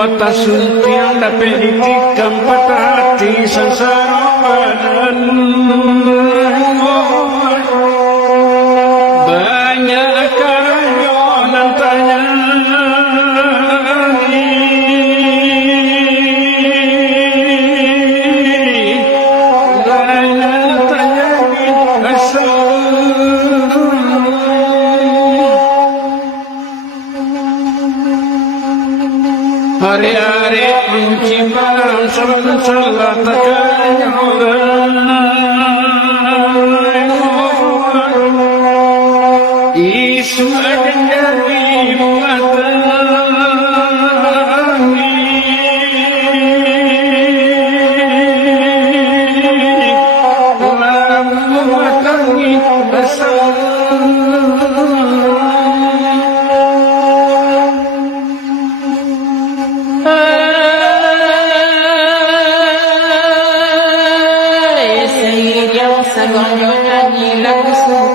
Mata suntiang dapat ditikam patah hati sengsara banyak karangan tanya hari-hari mencimbang salah takkan isu akan jadi mengatangi mengatangi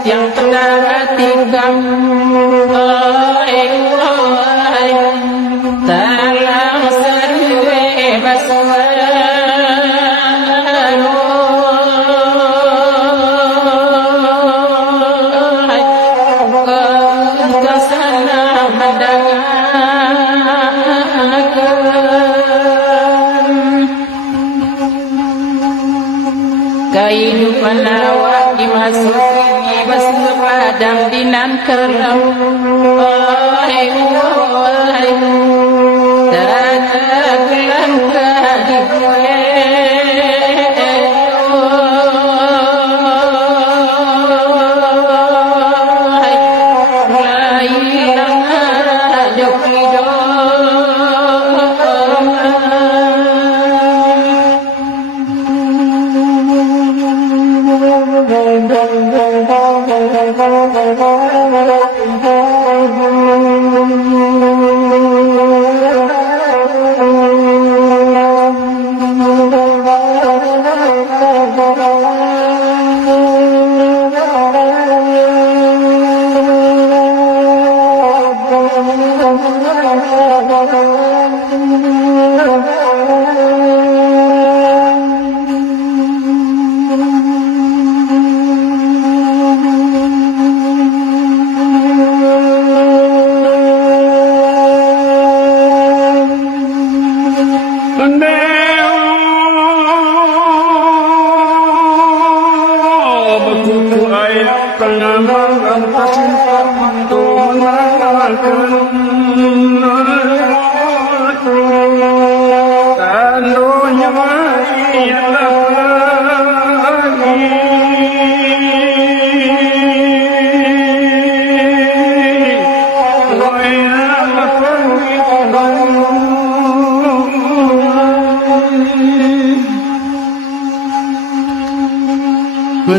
yang pernah tinggal dalam serue baswano ke sana mendengarkan kehidupan awak dimasuki padam dinan kelam dan kelam kadikwe lailang jokido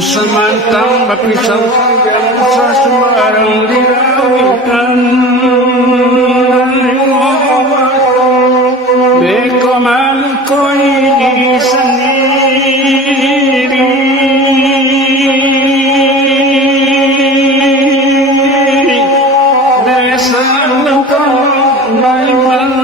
Semantang berpisah yang sembarang dirawikan bekoman koi sendiri desa lengkap baik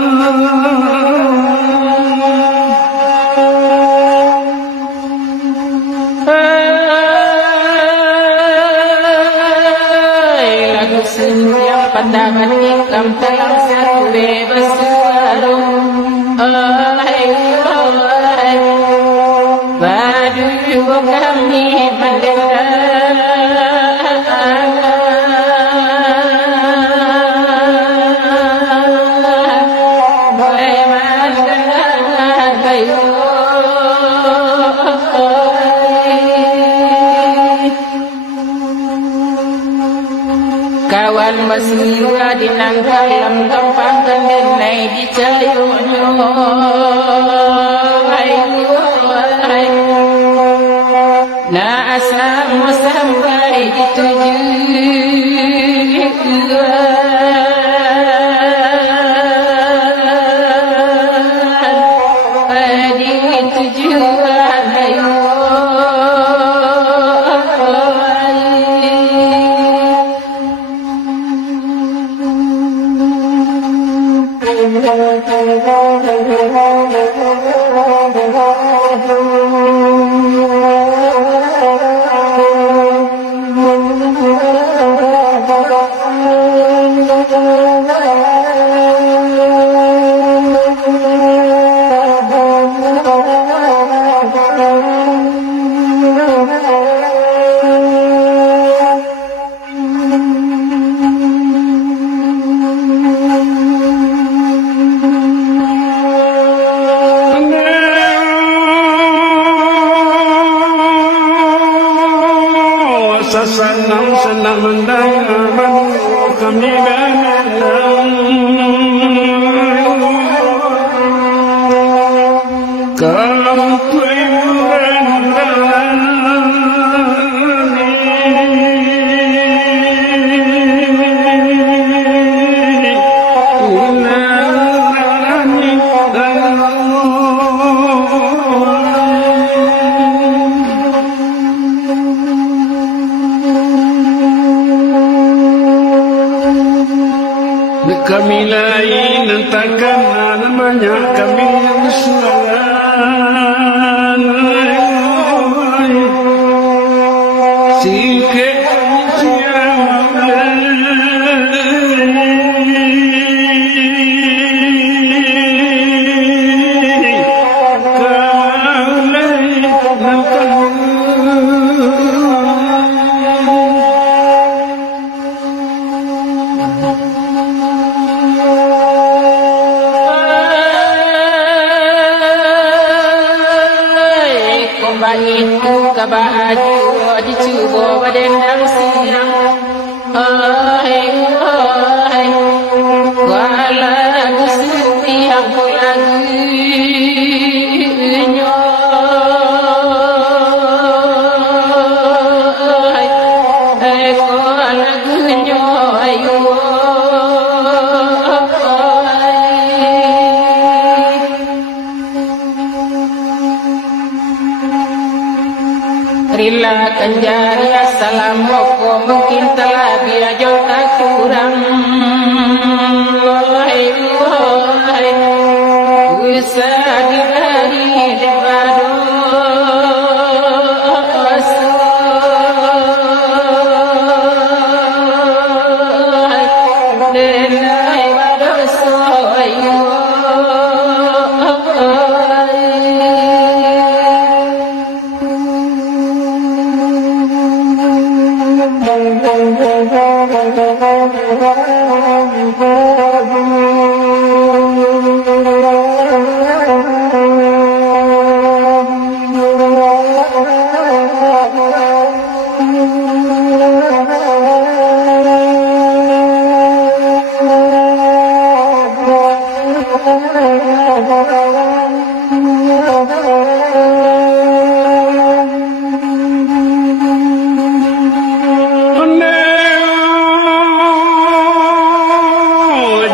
pandangan ikam dalam serue bersuarung badu kami kawan masira dinangkalam gampang kendenai dicayunyo na asam musamba senang mendengar kami berenang kalau kami lain takkan namanya kami yang suara sikit itu kabaju dicuba badan dan siang wala gusti aku lagi nyo lagu nyo ayo Rila kanjari assalam moko mungkin telah biajo tak kurang wahai usah diberi debado denai badoso ayo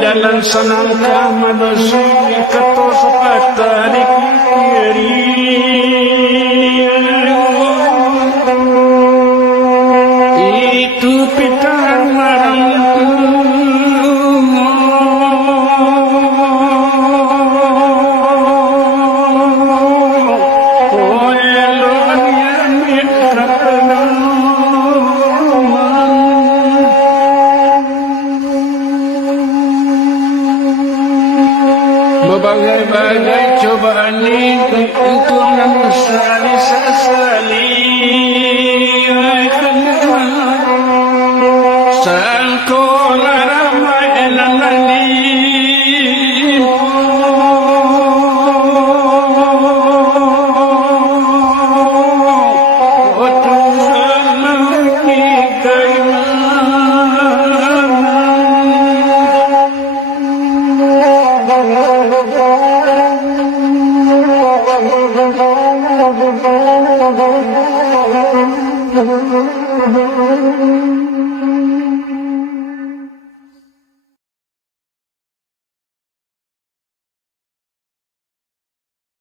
jalan senang manusia kata sepatah di kiri itu pitaan marang berbagai-bagai cobaan ini untuk menyesali sesali sangkola ramai enamani Thank you.